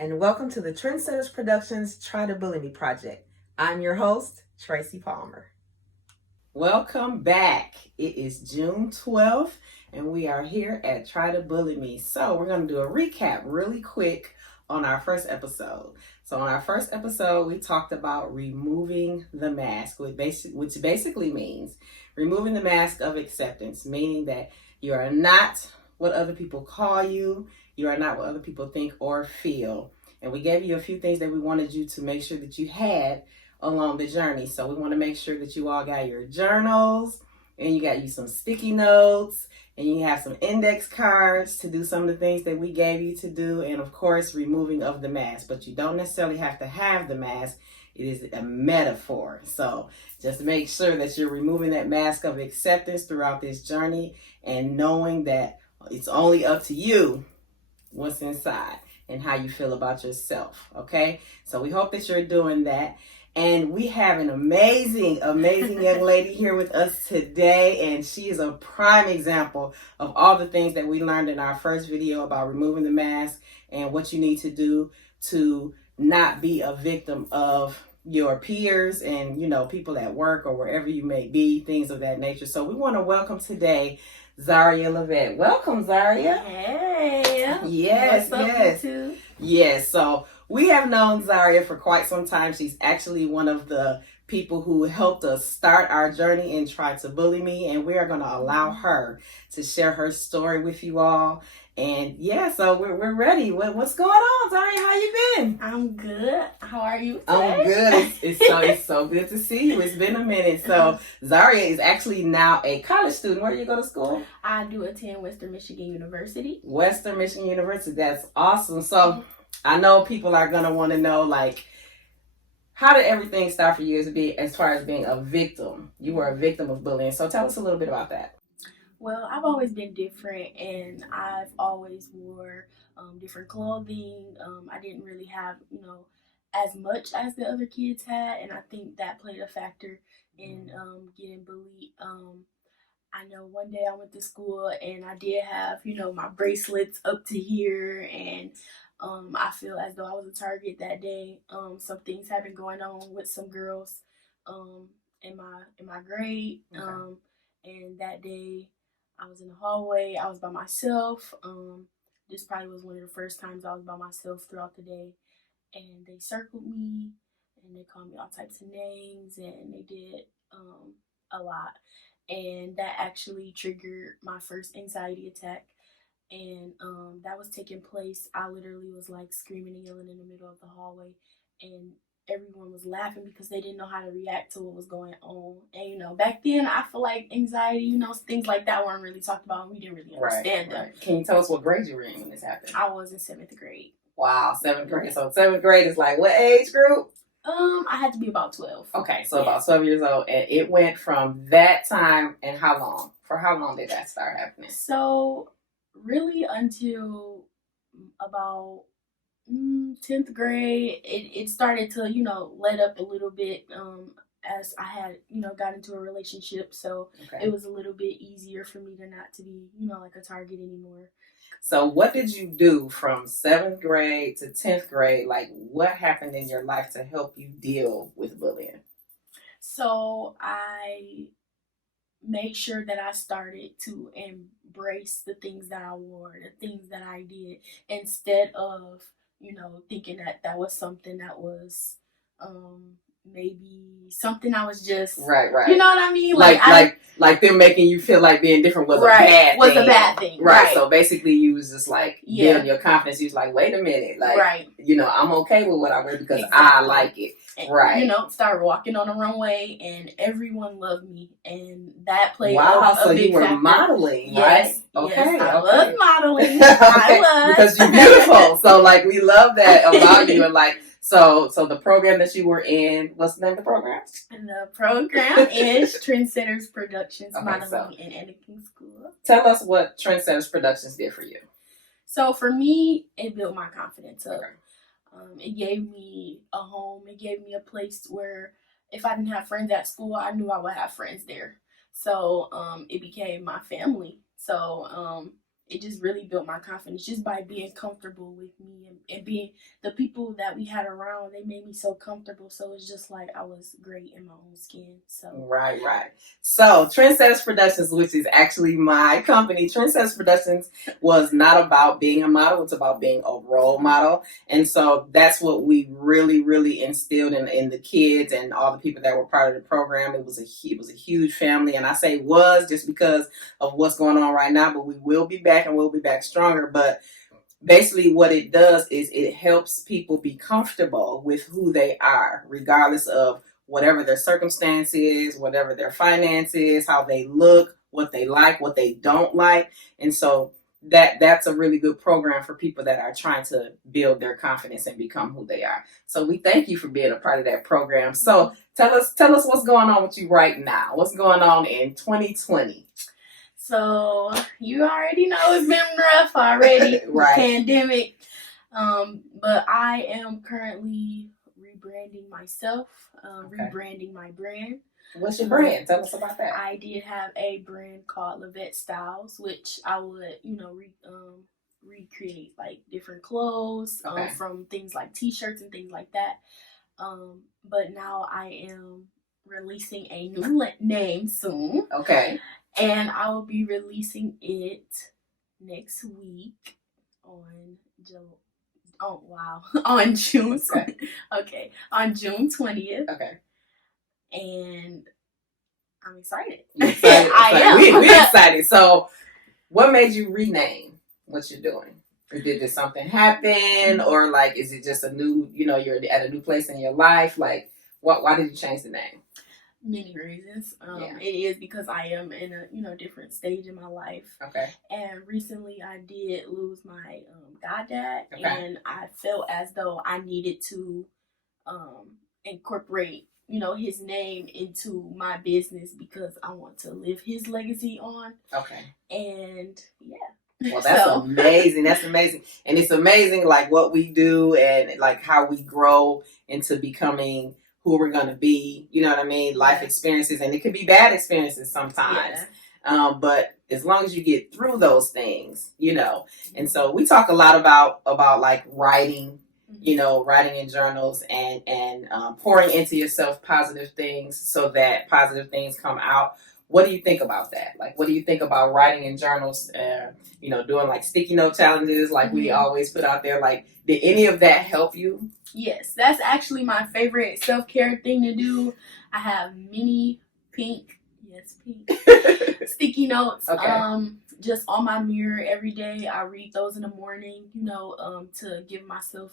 and welcome to the Trendsetters Productions Try to Bully Me project. I'm your host, Tracy Palmer. Welcome back. It is June 12th, and we are here at Try to Bully Me. So we're going to do a recap really quick on our first episode. So on our first episode, we talked about removing the mask, which basically means removing the mask of acceptance, meaning that you are not what other people call you. You are not what other people think or feel. And we gave you a few things that we wanted you to make sure that you had along the journey. So we want to make sure that you all got your journals and you got you some sticky notes and you have some index cards to do some of the things that we gave you to do. And of course, removing of the mask. But you don't necessarily have to have the mask. It is a metaphor. So just make sure that you're removing that mask of acceptance throughout this journey and knowing that it's only up to you what's inside and how you feel about yourself. Okay, so we hope that you're doing that. And we have an amazing young lady here with us today, and she is a prime example of all the things that we learned in our first video about removing the mask and what you need to do to not be a victim of your peers and, you know, people at work or wherever you may be, things of that nature. So we want to welcome today Zaria Levette. Welcome, Zaria. Hey. Yes, yes. Yes, so we have known Zaria for quite some time. She's actually one of the people who helped us start our journey and Try to Bully Me, and we are going to allow her to share her story with you all. And yeah, so we're ready. What's going on, Zaria? How you been? I'm good. How are you today? I'm good. It's so good to see you. It's been a minute. So Zaria is actually now a college student. Where do you go to school? I do attend Western Michigan University. Western Michigan University. That's awesome. So I know people are gonna want to know, like, how did everything start for you as far as being a victim? You were a victim of bullying. So tell us a little bit about that. Well, I've always been different, and I've always wore different clothing. I didn't really have, as much as the other kids had, and I think that played a factor in getting bullied. I know one day I went to school and I did have, my bracelets up to here, and I feel as though I was a target that day. Some things have been going on with some girls in my grade, and that day I was in the hallway. I was by myself. This probably was one of the first times I was by myself throughout the day, and they circled me and they called me all types of names, and they did a lot. And that actually triggered my first anxiety attack. And that was taking place. I literally was like screaming and yelling in the middle of the hallway, and everyone was laughing because they didn't know how to react to what was going on. And back then I feel like anxiety, things like that weren't really talked about, and we didn't really understand them. Can you tell us what grade you were in when this happened? I was in 7th grade. Wow, 7th grade. So 7th grade is like what age group? I had to be about 12. Okay, so about 12 years old, and it went from that time. And how long? For how long did that start happening? So really until about 10th grade, it started to, let up a little bit as I had, got into a relationship. So It was a little bit easier for me to not to be, like a target anymore. So what did you do from 7th grade to 10th grade? Like, what happened in your life to help you deal with bullying? So I made sure that I started to embrace the things that I wore, the things that I did, instead of, thinking that was something that was maybe something I was just right. You know what I mean? Like them making you feel like being different was a bad thing. Right. So basically you was just like building your confidence. You was like, wait a minute, like I'm okay with what I wear because I like it. And, started walking on the runway and everyone loved me, and that played a so big you were factor. Modeling, yes, right? Okay. Yes, I love modeling. Okay. I love. Because you're beautiful. So like we love that about you. And like so the program that you were in, what's the name of the program? And the program is Trendsetters Productions, Modeling and Editing School. Tell us what Trendsetters Productions did for you. So for me, it built my confidence up. It gave me a home. It gave me a place where if I didn't have friends at school, I knew I would have friends there. So it became my family. So it just really built my confidence just by being comfortable with me, and being the people that we had around. They made me so comfortable, so it's just like I was great in my own skin. So Right. So Trendsetters Productions, which is actually my company, Trendsetters Productions was not about being a model, it's about being a role model. And so that's what we really, really instilled in the kids and all the people that were part of the program. It was a huge family, and I say was just because of what's going on right now, but we will be back, and we'll be back stronger. But basically what it does is it helps people be comfortable with who they are, regardless of whatever their circumstance is, whatever their finance is, how they look, what they like, what they don't like. And so that's a really good program for people that are trying to build their confidence and become who they are. So we thank you for being a part of that program. So tell us what's going on with you right now. What's going on in 2020? So you already know it's been rough already. Right. The pandemic. But I am currently rebranding myself, rebranding my brand. What's your brand? Tell us about that. I did have a brand called Levette Styles, which I would, recreate like different clothes, from things like t-shirts and things like that. But now I am releasing a new name soon. Okay. And I will be releasing it next week on on June. Okay, on June 20th. Okay. And I'm excited. You're excited. I am. We're excited. So, what made you rename what you're doing? Or did something happen, or like, is it just a new? You're at a new place in your life. Like, why did you change the name? Many reasons. It is because I am in a different stage in my life. Okay. And recently I did lose my goddad, and I felt as though I needed to incorporate his name into my business because I want to live his legacy on. Okay. And yeah. Well, that's amazing. That's amazing. And it's amazing like what we do and like how we grow into becoming who we're going to be, you know what I mean? Life experiences, and it could be bad experiences sometimes. Yeah. But as long as you get through those things, and so we talk a lot about like writing, writing in journals and pouring into yourself positive things so that positive things come out. What do you think about that? Like, what do you think about writing in journals, doing like sticky note challenges like we always put out there? Like, did any of that help you? Yes, that's actually my favorite self-care thing to do. I have many pink sticky notes. Okay. Just on my mirror every day. I read those in the morning, to give myself,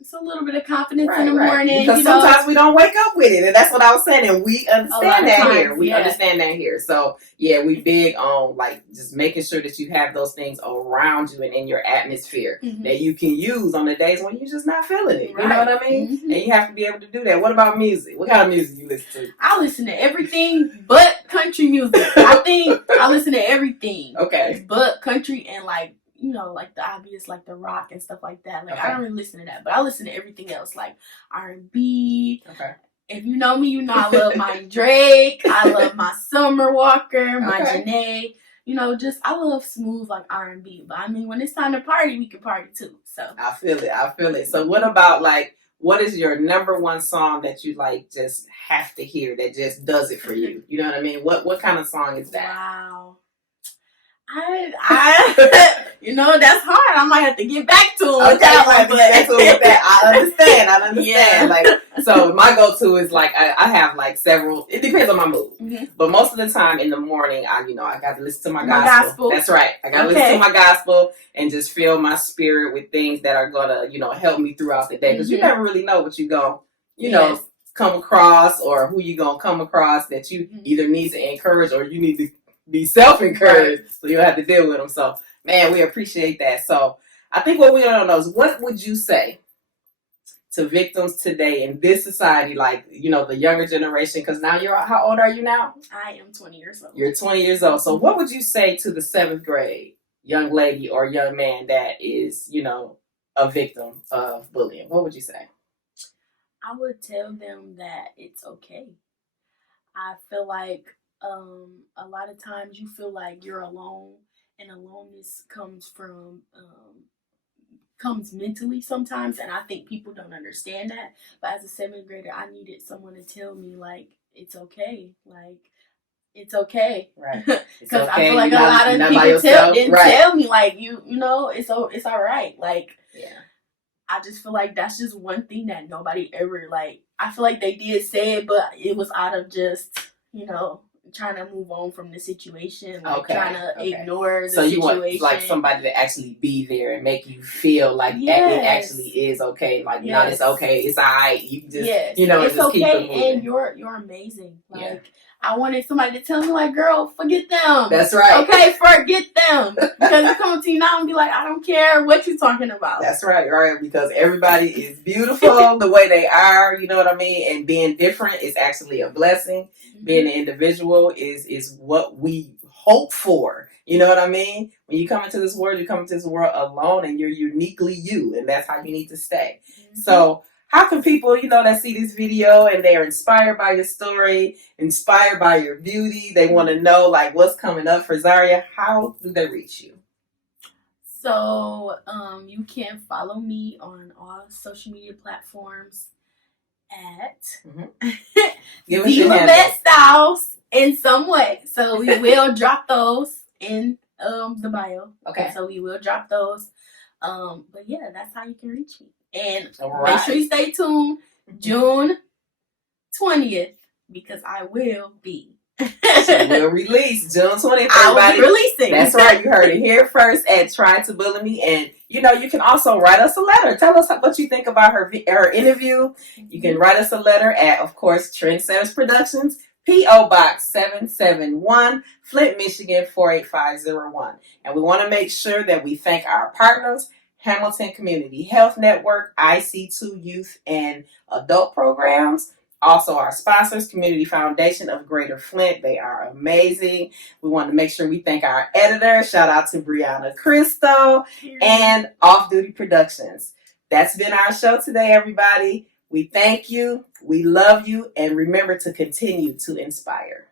it's a little bit of confidence in the morning. Because sometimes we don't wake up with it. And that's what I was saying. And we understand that here. We understand that here. So, yeah, we big on, like, just making sure that you have those things around you and in your atmosphere that you can use on the days when you're just not feeling it. Right. You know what I mean? And you have to be able to do that. What about music? What kind of music do you listen to? I listen to everything but country music. I think I listen to everything. Okay. But country and, like the obvious, like the rock and stuff like that. Like, I don't really listen to that, but I listen to everything else, like R&B. Okay. If you know me, I love my Drake. I love my Summer Walker, my Janae. I love smooth, like R&B. But I mean, when it's time to party, we can party too. So I feel it. So what about like, what is your number one song that you like just have to hear that just does it for you? You know what I mean? What kind of song is that? Wow. I that's hard. I might have to get back to him with that one. I understand. Yeah. Like, so my go-to is like, I have like several, it depends on my mood. But most of the time in the morning, I got to listen to my gospel. That's right. I got to listen to my gospel and just fill my spirit with things that are going to, help me throughout the day. Because you never really know what you're going to, come across, or who you're going to come across that you either need to encourage or you need to be self-encouraged, so you'll have to deal with them. So, man, we appreciate that. So, I think what we don't know is, what would you say to victims today in this society, like, the younger generation? Because now how old are you now? I am 20 years old. You're 20 years old. So, what would you say to the 7th grade young lady or young man that is, a victim of bullying? What would you say? I would tell them that it's okay. I feel like a lot of times you feel like you're alone and aloneness comes mentally sometimes, and I think people don't understand that. But as a seventh grader, I needed someone to tell me, like, it's okay, like, it's okay, Right. because okay. I feel like a lot of people tell me, like, you know, it's all right, like, yeah. I just feel like that's just one thing that nobody ever, like, I feel like they did say it, but it was out of just, you know, trying to move on from the situation, like trying to ignore the situation. So you want like somebody to actually be there and make you feel like it actually is okay. Like, not it's okay, it's all right. You just, you know, it's just okay, keep it moving. and you're amazing. Like, I wanted somebody to tell me, like, girl, forget them. That's right. Okay, forget them. Because they come to you now and be like, I don't care what you're talking about. That's right, right? Because everybody is beautiful the way they are, you know what I mean? And being different is actually a blessing. Mm-hmm. Being an individual is what we hope for. You know what I mean? When you come into this world, you come into this world alone, and you're uniquely you, and that's how you need to stay. Mm-hmm. So how can people, you know, that see this video and they're inspired by your story, inspired by your beauty, they want to know, like, what's coming up for Zaria, how do they reach you? So, you can follow me on all social media platforms at Lavette Styles in some way. So we will drop those in the bio. Okay. So we will drop those. But yeah, that's how you can reach me. And make sure you stay tuned June 20th, because I will be. She will release June 20th. I will be releasing. That's right. You heard it here first at Try to Bully Me. And, you know, you can also write us a letter. Tell us what you think about her interview. You can write us a letter at, of course, Trendsetters Productions, P.O. Box 771, Flint, Michigan 48501. And we want to make sure that we thank our partners, Hamilton Community Health Network, IC2 Youth and Adult Programs. Also, our sponsors, Community Foundation of Greater Flint. They are amazing. We want to make sure we thank our editor. Shout out to Brianna Cristo and Off Duty Productions. That's been our show today, everybody. We thank you. We love you. And remember to continue to inspire.